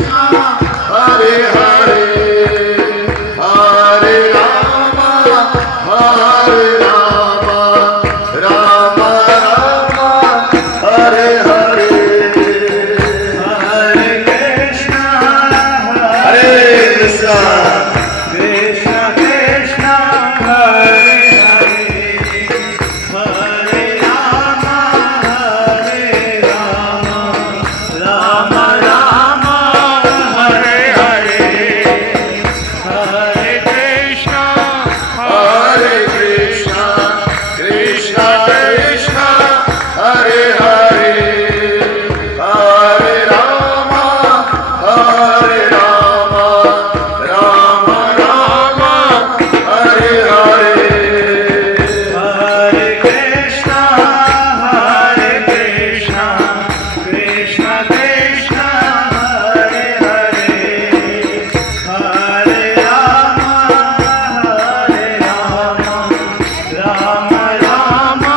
Hare Hare Hare Ram Ram Ram Hare Hare Hare Krishna Hare Krishna Krishna Krishna Hare Hare Hare Ram Ram Ram Hare Hare Hare Krishna Hare Krishna Krishna Krishna Hare Hare Hare Ram Ram Ram Hare Hare Hare Krishna Krishna Krishna Hare Hare Hare Ram Ram Ram